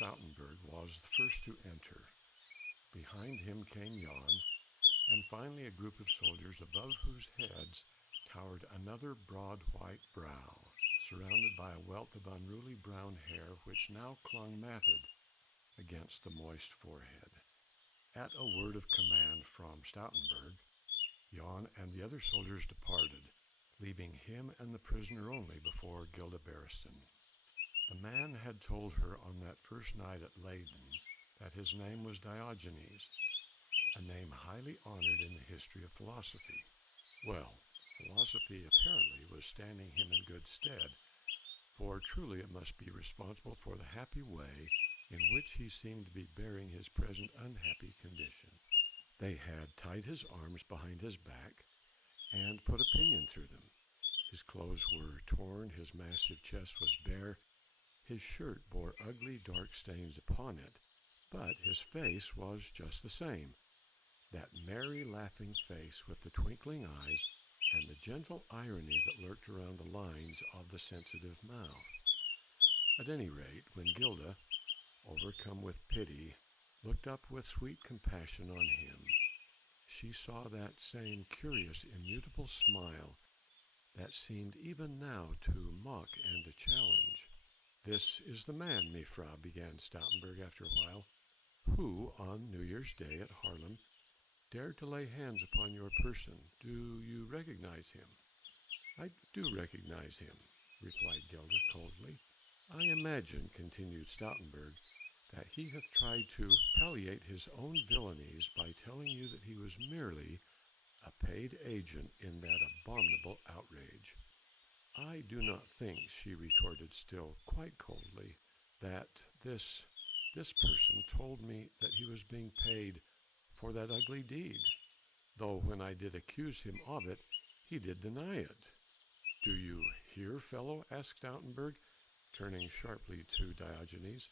Stoutenburg was the first to enter. Behind him came Jan, and finally a group of soldiers above whose heads towered another broad white brow, surrounded by a wealth of unruly brown hair which now clung matted against the moist forehead. At a word of command from Stoutenburg, Jan and the other soldiers departed, leaving him and the prisoner only before Gilda Beresteyn. The man had told her on that first night at Leyden that his name was Diogenes, a name highly honored in the history of philosophy. Well, philosophy apparently was standing him in good stead, for truly it must be responsible for the happy way in which he seemed to be bearing his present unhappy condition. They had tied his arms behind his back and put a pinion through them. His clothes were torn, his massive chest was bare, his shirt bore ugly dark stains upon it, but his face was just the same, that merry laughing face with the twinkling eyes and the gentle irony that lurked around the lines of the sensitive mouth. At any rate, when Gilda, overcome with pity, looked up with sweet compassion on him, she saw that same curious, immutable smile that seemed even now to mock and to challenge. "This is the man, mevrouw," began Stoutenburg after a while, "who on New Year's Day at Haarlem dared to lay hands upon your person. Do you recognize him?" "I do recognize him," replied Gilda coldly. "I imagine," continued Stoutenburg, "that he hath tried to palliate his own villainies by telling you that he was merely a paid agent in that abominable outrage." "I do not think," she retorted still quite coldly, "that this person told me that he was being paid for that ugly deed, though when I did accuse him of it, he did deny it." "Do you hear, fellow?" asked Stoutenburg, turning sharply to Diogenes.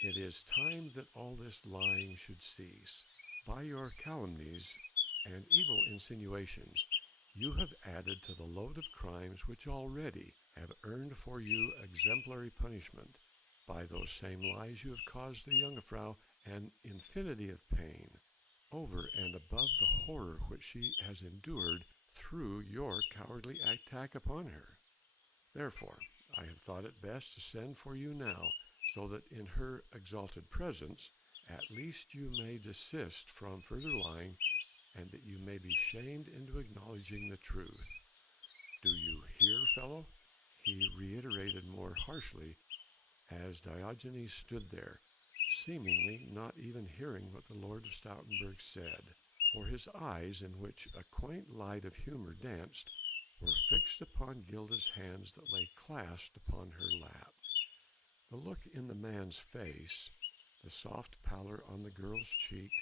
"It is time that all this lying should cease. By your calumnies and evil insinuations, you have added to the load of crimes which already have earned for you exemplary punishment. By those same lies you have caused the jongejuffrouw an infinity of pain, over and above the horror which she has endured through your cowardly attack upon her. Therefore, I have thought it best to send for you now, so that in her exalted presence, at least you may desist from further lying, and that you may be shamed into acknowledging the truth. Do you hear, fellow?" he reiterated more harshly, as Diogenes stood there, seemingly not even hearing what the Lord of Stoutenburg said, for his eyes, in which a quaint light of humor danced, were fixed upon Gilda's hands that lay clasped upon her lap. The look in the man's face, the soft pallor on the girl's cheek,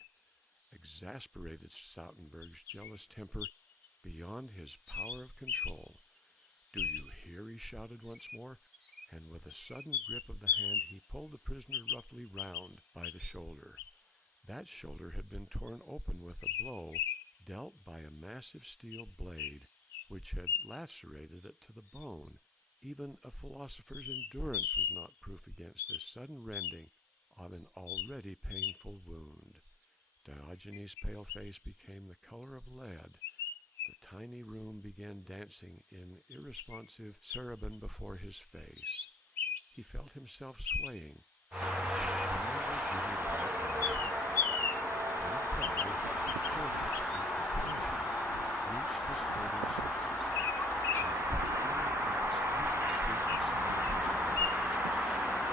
exasperated Stoutenburg's jealous temper beyond his power of control. "Do you hear?" he shouted once more, and with a sudden grip of the hand he pulled the prisoner roughly round by the shoulder. That shoulder had been torn open with a blow dealt by a massive steel blade which had lacerated it to the bone. Even a philosopher's endurance was not proof against this sudden rending of an already painful wound. Diogenes' pale face became the color of lead. The tiny room began dancing in irresponsive saraband before his face. He felt himself swaying. Reached his fading senses.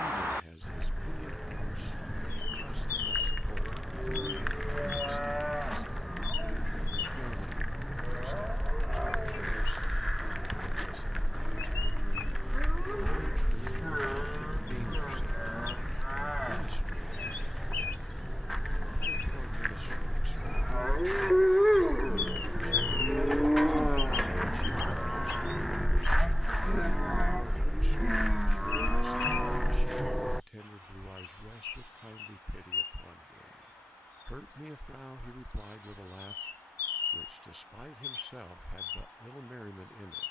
Even as his pinion arms just enough support to steady himself. This intangible dream, no true to being yourself, ministry to him. My poor minister looks tender blue eyes rest with kindly pity upon him. "Hurt, mevrouw," he replied with a laugh, which despite himself had but little merriment in it.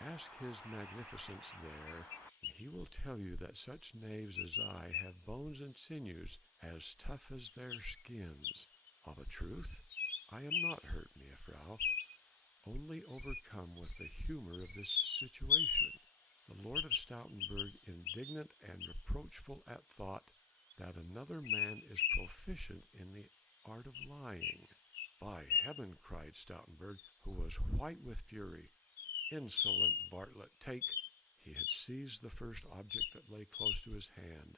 "Ask his magnificence there He will tell you that such knaves as I have bones and sinews as tough as their skins. Of a truth, I am not hurt, Meerfrau, only overcome with the humor of this situation. The Lord of Stoutenburg, indignant and reproachful at thought that another man is proficient in the art of lying. By heaven, cried Stoutenburg, who was white with fury, insolent varlet, take. He had seized the first object that lay close to his hand,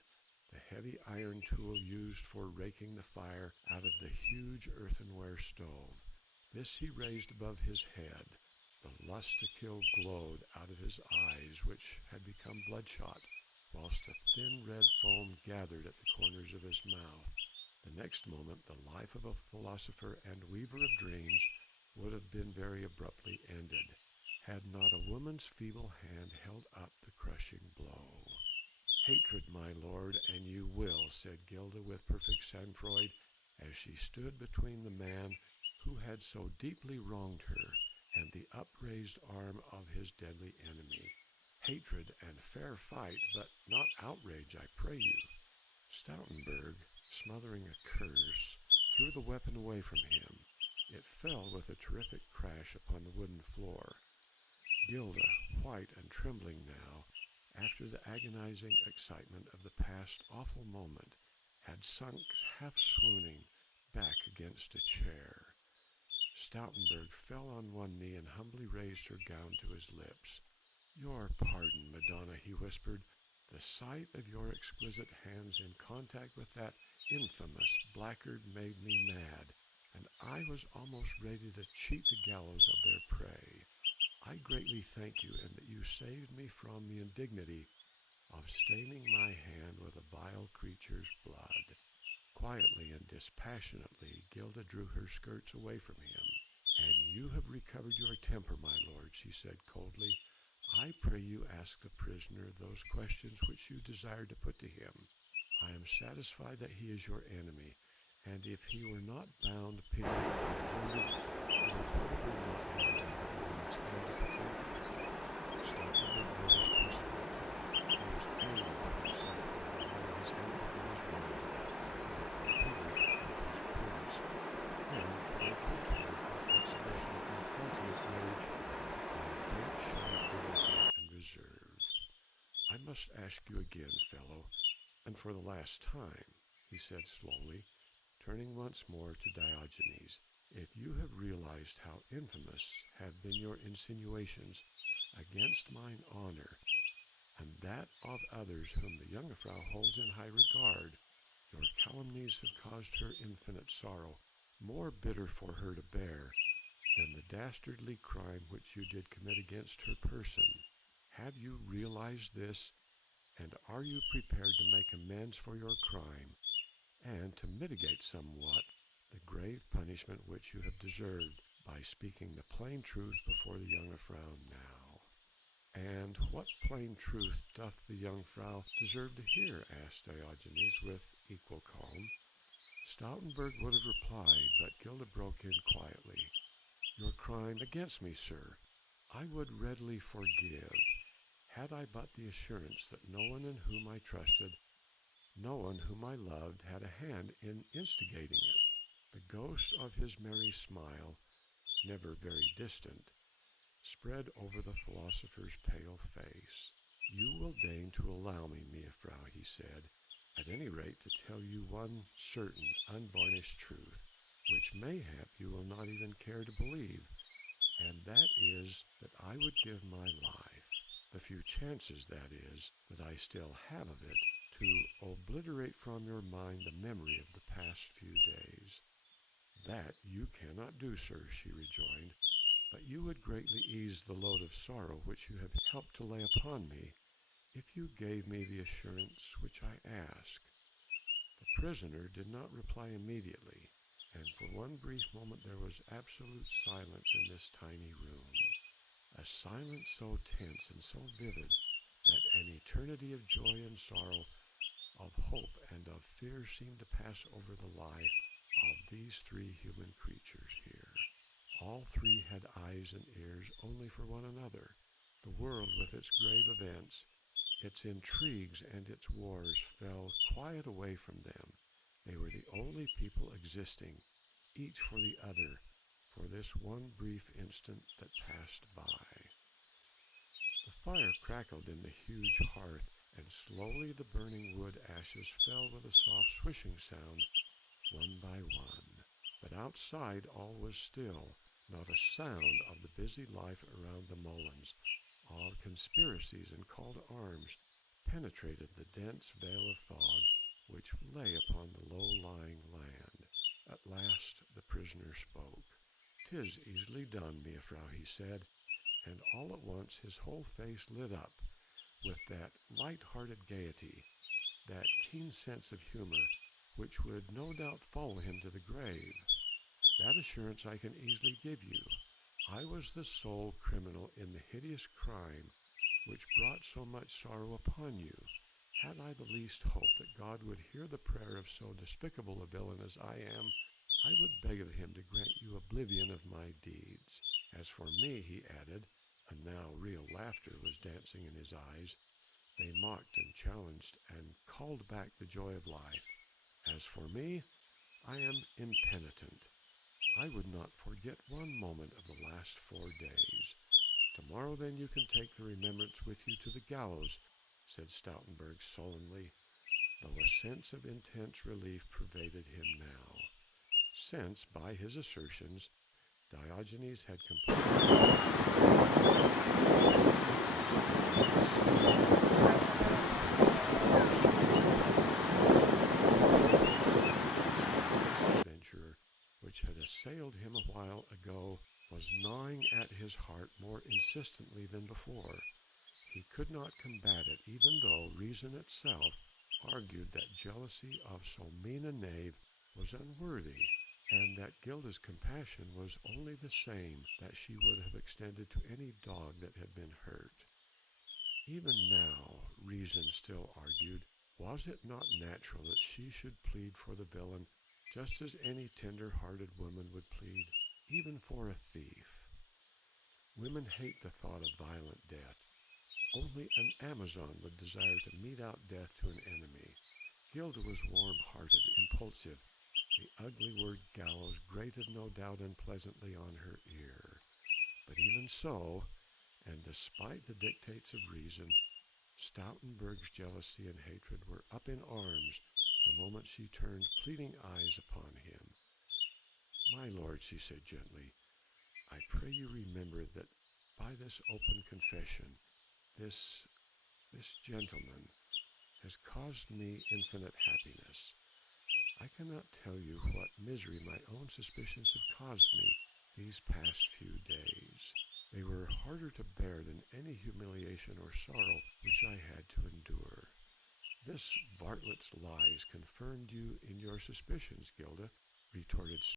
the heavy iron tool used for raking the fire out of the huge earthenware stove. This he raised above his head. The lust to kill glowed out of his eyes, which had become bloodshot, whilst a thin red foam gathered at the corners of his mouth. The next moment, the life of a philosopher and weaver of dreams would have been very abruptly ended, had not a woman's feeble hand held up the crushing blow. Hatred, my lord, and you will, said Gilda with perfect sang-froid, as she stood between the man who had so deeply wronged her and the upraised arm of his deadly enemy. Hatred and fair fight, but not outrage, I pray you. Stoutenburg, smothering a curse, threw the weapon away from him. It fell with a terrific crash upon the wooden floor. Gilda, white and trembling now, after the agonizing excitement of the past awful moment, had sunk half swooning back against a chair. Stoutenburg fell on one knee and humbly raised her gown to his lips. Your pardon, Madonna, he whispered. The sight of your exquisite hands in contact with that infamous blackguard made me mad, and I was almost ready to cheat the gallows of their prey. I greatly thank you in that you saved me from the indignity of staining my hand with a vile creature's blood. Quietly and dispassionately, Gilda drew her skirts away from him. And you have recovered your temper, my lord, she said coldly. I pray you ask the prisoner those questions which you desired to put to him. I am satisfied that he is your enemy, and if he were not bound, pitied, and wounded, he would probably not have allowed the woman's hand to protect him. Stoutenburg rose to his feet. He was angry with himself for allowing his anger and his rage, repugnant to his prudence, and for a pretense of exhibition of incontinent rage and a great show of dignity and reserve. I must ask you again, fellow, and for the last time, he said slowly, turning once more to Diogenes, if you have realized how infamous have been your insinuations against mine honor, and that of others whom the Jungfrau holds in high regard, your calumnies have caused her infinite sorrow, more bitter for her to bear than the dastardly crime which you did commit against her person. Have you realized this, and are you prepared to make amends for your crime, and to mitigate somewhat the grave punishment which you have deserved by speaking the plain truth before the Jungfrau now? And what plain truth doth the Jungfrau deserve to hear? Asked Diogenes with equal calm. Stoutenburg would have replied, but Gilda broke in quietly. Your crime against me, sir, I would readily forgive, had I but the assurance that no one in whom I trusted, no one whom I loved, had a hand in instigating it. The ghost of his merry smile, never very distant, spread over the philosopher's pale face. You will deign to allow me, Meerfrau, he said, at any rate to tell you one certain, unvarnished truth, which mayhap you will not even care to believe, and that is that I would give my life, the few chances, that is, that I still have of it, to obliterate from your mind the memory of the past few days. That you cannot do, sir, she rejoined, but you would greatly ease the load of sorrow which you have helped to lay upon me, if you gave me the assurance which I ask. The prisoner did not reply immediately, and for one brief moment there was absolute silence in this tiny room, a silence so tense and so vivid that an eternity of joy and sorrow, of hope and of fear seemed to pass over the life of these three human creatures here. All three had eyes and ears only for one another, the world with its grave events, Its intrigues and its wars fell quiet away from them. They were the only people existing, each for the other, for this one brief instant that passed by. The fire crackled in the huge hearth, and slowly the burning wood ashes fell with a soft swishing sound, one by one. But outside all was still, not a sound of the busy life around the molens. All conspiracies and call to arms penetrated the dense veil of fog which lay upon the low-lying land. At last the prisoner spoke. "'Tis easily done, mejuffrouw," he said, and all at once his whole face lit up with that light-hearted gaiety, that keen sense of humor, which would no doubt follow him to the grave. "That assurance I can easily give you. I was the sole criminal in the hideous crime which brought so much sorrow upon you. Had I the least hope that God would hear the prayer of so despicable a villain as I am, I would beg of him to grant you oblivion of my deeds. As for me," he added, and now real laughter was dancing in his eyes. They mocked and challenged and called back the joy of life. "As for me, I am impenitent. I would not forget one moment of the last 4 days. Tomorrow then you can take the remembrance with you to the gallows," said Stoutenburg sullenly, though a sense of intense relief pervaded him now, since by his assertions Diogenes had adventure which had assailed him a while ago was gnawing at his heart more insistently than before. He could not combat it, even though reason itself argued that jealousy of so mean a knave was unworthy, and that Gilda's compassion was only the same that she would have extended to any dog that had been hurt. Even now, reason still argued, was it not natural that she should plead for the villain just as any tender-hearted woman would plead, even for a thief? Women hate the thought of violent death. Only an Amazon would desire to mete out death to an enemy. Gilda was warm-hearted, impulsive. The ugly word gallows grated no doubt unpleasantly on her ear. But even so, and despite the dictates of reason, Stoutenburg's jealousy and hatred were up in arms the moment she turned pleading eyes upon him. "My lord," she said gently, "I pray you remember that by this open confession, this gentleman has caused me infinite happiness. I cannot tell you what misery my own suspicions have caused me these past few days. They were harder to bear than any humiliation or sorrow which I had to endure." "This varlet's lies confirmed you in your suspicions, Gilda," retorted